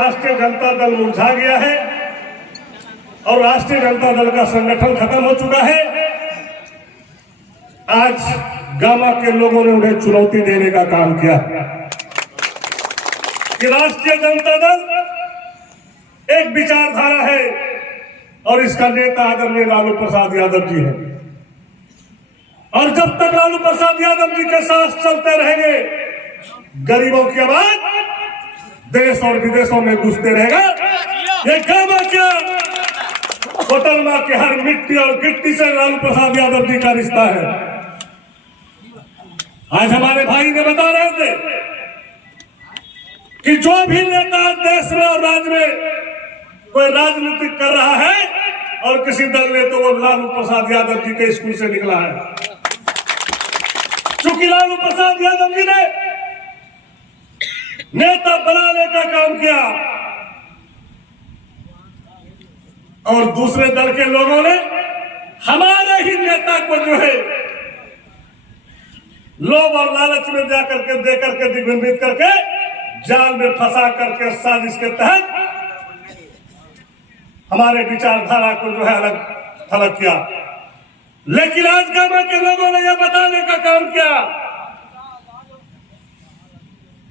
राष्ट्रीय जनता दल मुरझा गया है और राष्ट्रीय जनता दल का संगठन खत्म हो चुका है। आज गामा के लोगों ने उन्हें चुनौती देने का काम किया कि राष्ट्रीय जनता दल एक विचारधारा है और इसका नेता आदरणीय लालू प्रसाद यादव जी है, और जब तक लालू प्रसाद यादव जी के साथ चलते रहेंगे गरीबों की आवाज देश और विदेशों में घुसते रहेगा। ये गामा क्या कोटरमा के हर मिट्टी और गिट्टी से लालू प्रसाद यादव जी का रिश्ता है। आज हमारे भाई ने बता रहे थे कि जो भी नेता देश में और राज्य में कोई राजनीति कर रहा है और किसी दल में, तो वो लालू प्रसाद यादव जी के स्कूल से निकला है। चूंकि लालू प्रसाद यादव जी ने नेता बनाने का काम किया और दूसरे दल के लोगों ने हमारे ही नेता को जो है लोभ और लालच में जाकर के देकर के दिग्भ्रमित करके जाल में फंसा करके साजिश के तहत हमारे विचारधारा को जो है अलग थलग किया। लेकिन आज गामा के लोगों ने यह बताने का काम किया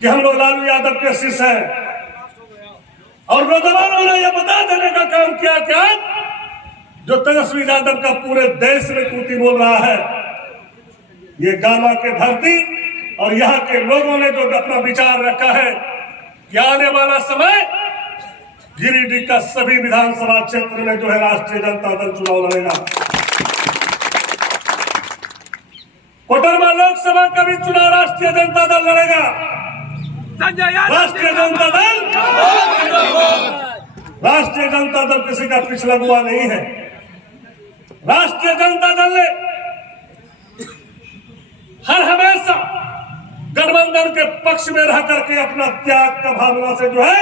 कि हम लोग लालू यादव के शिष्य हैं, और नौजवानों ने यह बता देने का काम किया कि आज जो तेजस्वी यादव का पूरे देश में तूती बोल रहा है, ये गामा के धरती और यहाँ के लोगों ने जो अपना विचार रखा है कि आने वाला समय गिरिडीह का सभी विधानसभा क्षेत्र में जो है राष्ट्रीय जनता दल चुनाव लड़ेगा। कोटरमा लोकसभा का भी चुनाव राष्ट्रीय जनता दल लड़ेगा। राष्ट्रीय जनता दल किसी का पिछला हुआ नहीं है। राष्ट्रीय जनता दल ने हर हमेशा गठबंधन के पक्ष में रह करके अपना त्याग का भावना से जो है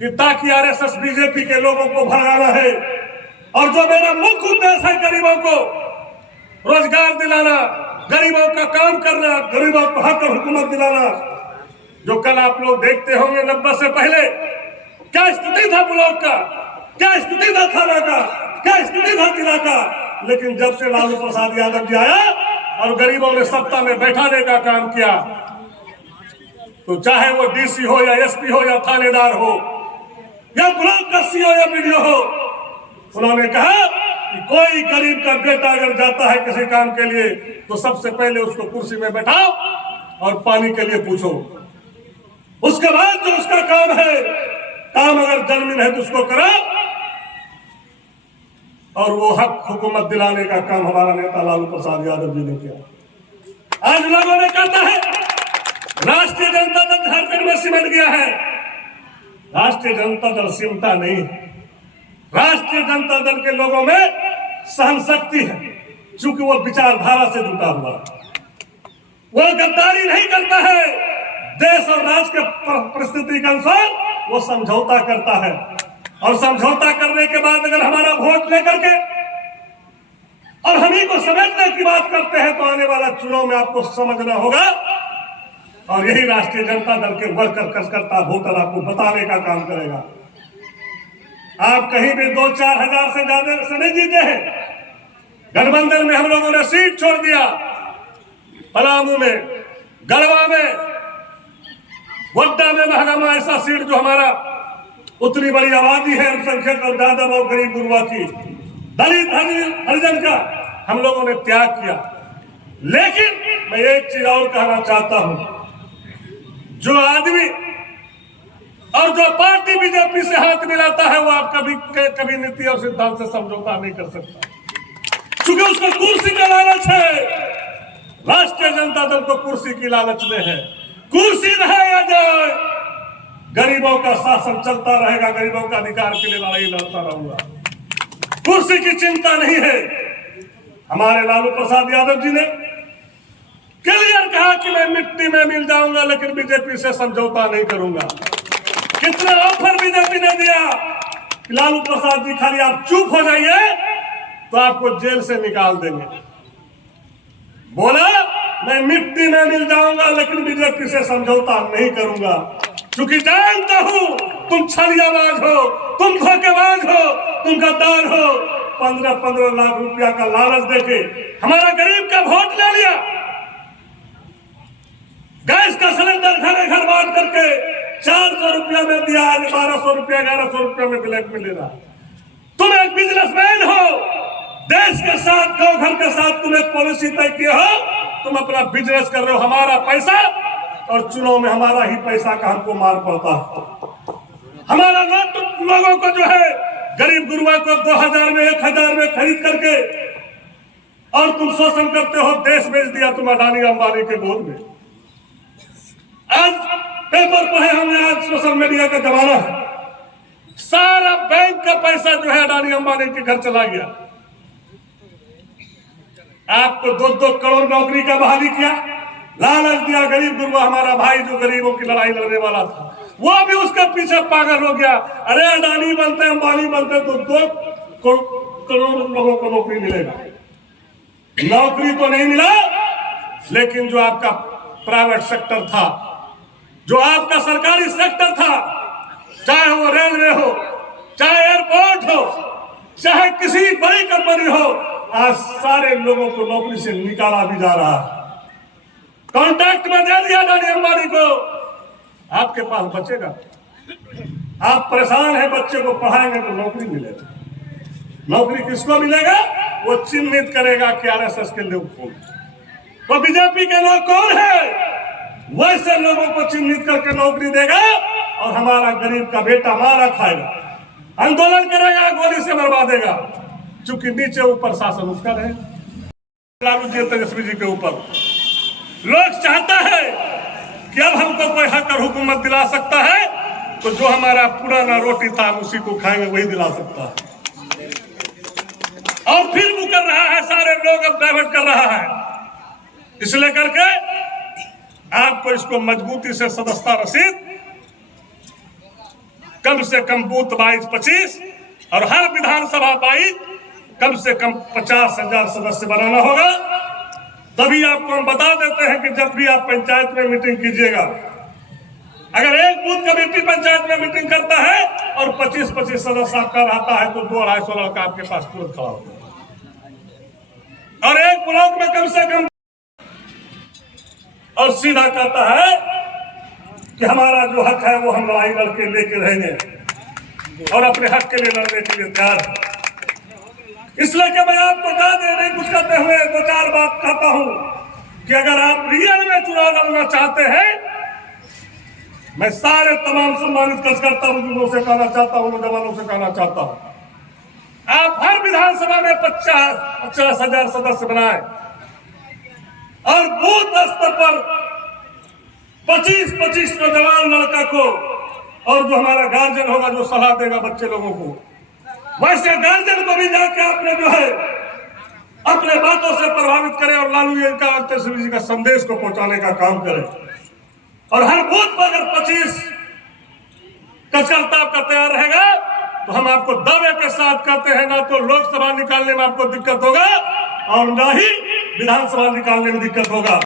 कि ताकि आरएसएस बीजेपी के लोगों को भगाना है, और जो मेरा मुख्य उद्देश्य है गरीबों को रोजगार दिलाना, गरीबों का काम करना, गरीबों को हक और हुकूमत दिलाना। जो कल आप लोग देखते होंगे 90 से पहले क्या स्थिति था ब्लॉक का, क्या स्थिति था थाना का, क्या स्थिति था जिला का, लेकिन जब से लालू प्रसाद यादव जी आया और गरीबों ने सत्ता में बैठाने का काम किया, तो चाहे वो डीसी हो या एसपी हो या थानेदार हो या ब्लॉक का सीओ या बीडीओ हो, उन्होंने कहा कि कोई गरीब का बेटा अगर जाता है किसी काम के लिए तो सबसे पहले उसको कुर्सी में बैठाओ और पानी के लिए पूछो। उसके बाद जो उसका काम है, काम अगर जमीन है तो उसको कराओ, और वो हक हुकूमत दिलाने का काम हमारा नेता लालू प्रसाद यादव जी ने किया। आज लोगों ने कहता है राष्ट्रीय जनता दल झारखंड में सिमट गया है। राष्ट्रीय जनता दल सिमटा नहीं है। राष्ट्रीय जनता दल के लोगों में सहन शक्ति है, क्योंकि वो विचारधारा से जुटा हुआ है। वो गद्दारी नहीं करता है, देश और राज्य के परिस्थिति के अनुसार वो समझौता करता है, और समझौता करने के बाद अगर हमारा वोट लेकर के और हम ही को समझने की बात करते हैं तो आने वाला चुनाव में आपको समझना होगा, और यही राष्ट्रीय जनता दल के वर्कर कार्यकर्ता वोटर आपको बताने का काम करेगा। आप कहीं भी 2-4 हजार से ज्यादा से नहीं जीते हैं। गठबंधन में हम लोगों ने सीट छोड़ दिया, पलामू में, गढ़वा में, गोड्डा में, महागामा, ऐसा सीट जो हमारा उतनी बड़ी आबादी है अल्पसंख्यक और यादव और गरीब गुरुआ की, दलित हरिजन का हम लोगों ने त्याग किया। लेकिन मैं एक चीज और कहना चाहता हूं, जो आदमी और जो पार्टी बीजेपी से हाथ मिलाता है वो आप कभी नीति और सिद्धांत से समझौता नहीं कर सकता, क्योंकि उसको कुर्सी का लालच है। राष्ट्रीय जनता दल को कुर्सी की लालच में है। कुर्सी रहे या जाए, गरीबों का शासन चलता रहेगा, गरीबों का अधिकार के लिए लड़ाई लड़ता रहूंगा। कुर्सी की चिंता नहीं है। हमारे लालू प्रसाद यादव जी ने क्लियर कहा कि मैं मिट्टी में मिल जाऊंगा लेकिन बीजेपी से समझौता नहीं करूंगा। कितने ऑफर बीजेपी ने दिया कि लालू प्रसाद जी खाली आप चुप हो जाइए तो आपको जेल से निकाल देंगे। बोला मैं मिट्टी में मिल जाऊंगा लेकिन बीजेपी से समझौता नहीं करूंगा। क्योंकि जानता हूं तुम छलियाबाज हो, तुम धोखेबाज हो, तुम गद्दार हो। 15-15 लाख रुपया का लालच देके हमारा गरीब का वोट ले लिया। गैस का सिलेंडर घर घर बांट करके 400 रुपया में दिया, आज 1200 रुपया 1100 रुपया में ब्लैक में ले रहा। तुम एक बिजनेसमैन हो, देश के साथ गांव घर के साथ तुम एक पॉलिसी तय किए हो, तुम अपना बिजनेस कर रहे हो, हमारा पैसा और चुनाव में हमारा ही पैसा का हमको मार पड़ता है। हमारा नोट लोगों को जो है गरीब गुरुआ को 2000 में 1000 में खरीद करके और तुम शोषण करते हो, देश बेच दिया तुम अडानी अंबानी के गोद में। आज पेपर पढ़े हमने, आज सोशल मीडिया का जमाना है, सारा बैंक का पैसा जो है अडानी अंबानी के घर चला गया। आपको 2-2 करोड़ नौकरी का बहाली किया, लालच दिया गरीब गुरुआ, हमारा भाई जो गरीबों की लड़ाई लड़ने वाला था वो भी उसके पीछे पागल हो गया। अरे अडानी बनते अंबानी बनते तो 2 करोड़ लोगों को नौकरी मिलेगा। नौकरी तो नहीं मिला, लेकिन जो आपका प्राइवेट सेक्टर था, जो आपका सरकारी सेक्टर था, चाहे वो रेलवे हो, चाहे एयरपोर्ट हो, चाहे किसी बड़ी कंपनी हो, आज सारे लोगों को नौकरी से निकाला भी जा रहा है। कॉन्ट्रैक्ट में दे दिया अडानी अंबानी को, आपके पास बचेगा। आप परेशान हैं, बच्चे को पढ़ाएंगे तो नौकरी मिलेगा। नौकरी किसको मिलेगा? वो चिन्हित करेगा कि आरएसएस के लोग कौन, वो बीजेपी के लोग कौन है, वैसे लोगों को चिन्हित करके नौकरी देगा और हमारा गरीब का बेटा मारा खाएगा, आंदोलन करेगा, गोली से मरवा देगा, क्योंकि नीचे ऊपर शासन उसका रहे। लालू जी तेजस्वी जी के ऊपर लोग चाहता है कि अब हमको कोई हक और हुकूमत दिला सकता है, तो जो हमारा पुराना रोटी था हम उसी को खाएंगे, वही दिला सकता है। और फिर वो कर रहा है, सारे लोग अब डाइवर्ट कर रहा है। इसलिए करके आपको इसको मजबूती से सदस्यता रसीद कम से कम बूथ 22-25 और हर विधानसभा 22 कम से कम 50,000 सदस्य बनाना होगा। तभी आपको हम बता देते हैं कि जब भी आप पंचायत में मीटिंग कीजिएगा, अगर एक बूथ कमेटी पंचायत में मीटिंग करता है और 25-25 सदस्य आपका रहता है, तो 200-250 लड़का आपके पास तुरंत खड़ा होगा। और एक ब्लॉक में कम से कम, और सीधा कहता है कि हमारा जो हक है वो हम लड़ाई लड़के लेके रहेंगे और अपने हक के लिए लड़ने के लिए तैयार है। इसलिए कि मैं आपको ज्यादा नहीं कुछ कहते हुए 2-4 बात कहता हूं कि अगर आप रियल में चुनाव लड़ना चाहते हैं, मैं सारे तमाम सम्मानित कार्यकर्ता बुजुर्गों से कहना चाहता हूं, नौजवानों से कहना चाहता हूं, आप हर विधानसभा में 50,000 सदस्य बनाए और बूथ स्तर पर 25-25 नौजवान लड़का को, और जो हमारा गार्जियन होगा जो सलाह देगा बच्चे लोगों को, वैसे गार्जियन को भी जाके आपने जो है अपने बातों से प्रभावित करें और लालू जी का संदेश को पहुंचाने का काम करें। और हर बूथ पर अगर 25 कार्यकर्ता आपका तैयार रहेगा तो हम आपको दावे के साथ कहते हैं, ना तो लोकसभा निकालने में आपको दिक्कत होगा और ना ही विधानसभा निकालने में दिक्कत होगा।